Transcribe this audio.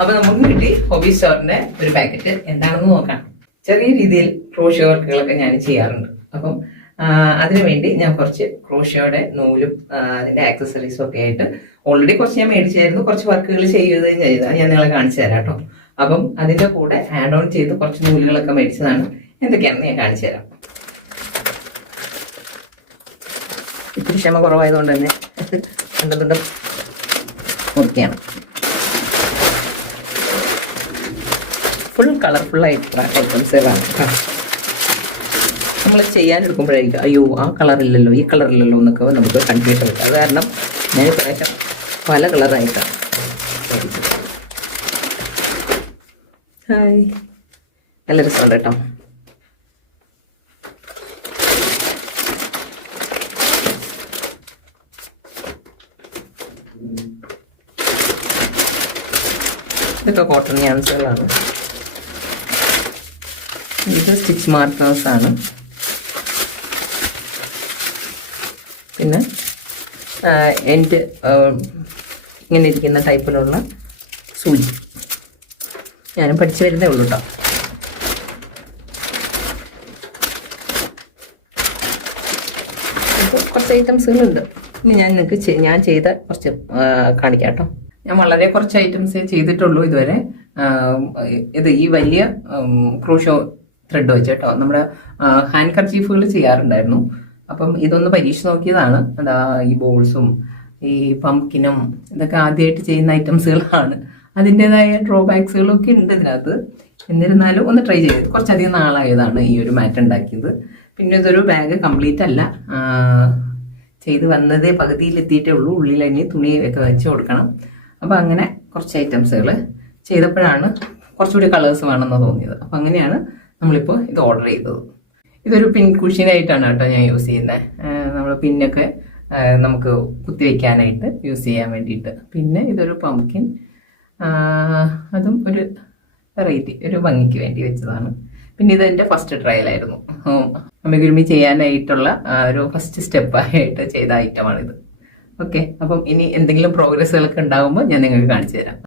അപ്പൊ നമുക്ക് കിട്ടി ഹോബി സ്റ്റോറിന്റെ ഒരു പാക്കറ്റ്. എന്താണെന്ന് നോക്കാം. ചെറിയ രീതിയിൽ ക്രോഷ്യോ വർക്കുകളൊക്കെ ഞാൻ ചെയ്യാറുണ്ട്. അപ്പം അതിനുവേണ്ടി ഞാൻ കുറച്ച് ക്രോഷ്യോയുടെ നൂലും അതിന്റെ ആക്സസറീസും ഒക്കെ ആയിട്ട് ഓൾറെഡി കുറച്ച് ഞാൻ മേടിച്ചായിരുന്നു. കുറച്ച് വർക്കുകൾ ചെയ്യുകയും ചെയ്താൽ ഞാൻ നിങ്ങളെ കാണിച്ചു തരാം കേട്ടോ. അപ്പം അതിന്റെ കൂടെ ആഡ് ഓൺ ചെയ്ത് കുറച്ച് നൂലുകളൊക്കെ മേടിച്ചതാണ്. എന്തൊക്കെയാണെന്ന് ഞാൻ കാണിച്ചു തരാം. ഇത്തിരി ക്ഷമ കുറവായതുകൊണ്ട് തന്നെ കണ്ടതുണ്ട് മുറിക്കുകയാണ്. ഫുൾ കളർഫുൾ ആയിട്ടുള്ള ഐറ്റംസുകളാണ്. നമ്മൾ ചെയ്യാനെടുക്കുമ്പോഴായിരിക്കും അയ്യോ ആ കളറില്ലല്ലോ ഈ കളറില്ലല്ലോ എന്നൊക്കെ നമുക്ക് കൺഫ്യൂഷൻ വരും. അത് കാരണം ഞാൻ പ്രാവശ്യം പല കളറായിട്ടാണ്. ഹായ്, നല്ല രസമുണ്ട് കേട്ടോ. ഇതൊക്കെ കോട്ടൺ യാൻസുകളാണ്. ഇത് സ്റ്റിച്ച് മാർക്കേഴ്സ് ആണ്. പിന്നെ എൻ്റെ ഇങ്ങനെ ഇരിക്കുന്ന ടൈപ്പിലുള്ള സൂചി ഞാനും പഠിച്ചു വരുന്നേ ഉള്ളൂ കേട്ടോ. ഇപ്പോൾ കുറച്ച് ഐറ്റംസുകളുണ്ട്. ഇനി ഞാൻ നിങ്ങൾക്ക് ഞാൻ ചെയ്ത കുറച്ച് കാണിക്കാം കേട്ടോ. ഞാൻ വളരെ കുറച്ച് ഐറ്റംസേ ചെയ്തിട്ടുള്ളൂ ഇതുവരെ. ഇത് ഈ വലിയ ക്രൂഷോ ത്രെഡ് വെച്ച് കേട്ടോ. നമ്മുടെ ഹാൻഡ് കർച്ചീഫുകൾ ചെയ്യാറുണ്ടായിരുന്നു. അപ്പം ഇതൊന്ന് പരീക്ഷ നോക്കിയതാണ്. അതാ ഈ ബോൾസും ഈ പംകിനും ഇതൊക്കെ ആദ്യമായിട്ട് ചെയ്യുന്ന ഐറ്റംസുകളാണ്. അതിൻ്റെതായ ഡ്രോബാക്സുകളൊക്കെ ഉണ്ട് ഇതിനകത്ത്. എന്നിരുന്നാലും ഒന്ന് ട്രൈ ചെയ്ത് കുറച്ചധികം നാളായതാണ് ഈ ഒരു മാറ്റ് ഉണ്ടാക്കിയത്. പിന്നെ ഇതൊരു ബാഗ് കംപ്ലീറ്റ് അല്ല, ചെയ്ത് വന്നതേ പകുതിയിലെത്തിയിട്ടേ ഉള്ളൂ. ഉള്ളിൽ ഇനി തുണിയൊക്കെ വെച്ച് കൊടുക്കണം. അപ്പം അങ്ങനെ കുറച്ച് ഐറ്റംസുകൾ ചെയ്തപ്പോഴാണ് കുറച്ചുകൂടി കളേഴ്സ് വേണമെന്ന് തോന്നിയത്. അപ്പം അങ്ങനെയാണ് നമ്മളിപ്പോൾ ഇത് ഓർഡർ ചെയ്തത്. ഇതൊരു പിൻ കുഷ്യനായിട്ടാണ് കേട്ടോ ഞാൻ യൂസ് ചെയ്യുന്നത്. നമ്മൾ പിന്നൊക്കെ നമുക്ക് കുത്തിവെക്കാനായിട്ട് യൂസ് ചെയ്യാൻ വേണ്ടിയിട്ട്. പിന്നെ ഇതൊരു പംകിൻ, അതും ഒരു വെറൈറ്റി ഒരു ഭംഗിക്ക് വേണ്ടി വെച്ചതാണ്. പിന്നെ ഇതെൻ്റെ ഫസ്റ്റ് ട്രയലായിരുന്നു. അമ്മിഗുരുമി ചെയ്യാനായിട്ടുള്ള ഒരു ഫസ്റ്റ് സ്റ്റെപ്പായിട്ട് ചെയ്ത ഐറ്റമാണിത്. ഓക്കെ, അപ്പം ഇനി എന്തെങ്കിലും പ്രോഗ്രസ്സുകളൊക്കെ ഉണ്ടാകുമ്പോൾ ഞാൻ നിങ്ങൾക്ക് കാണിച്ചു തരാം.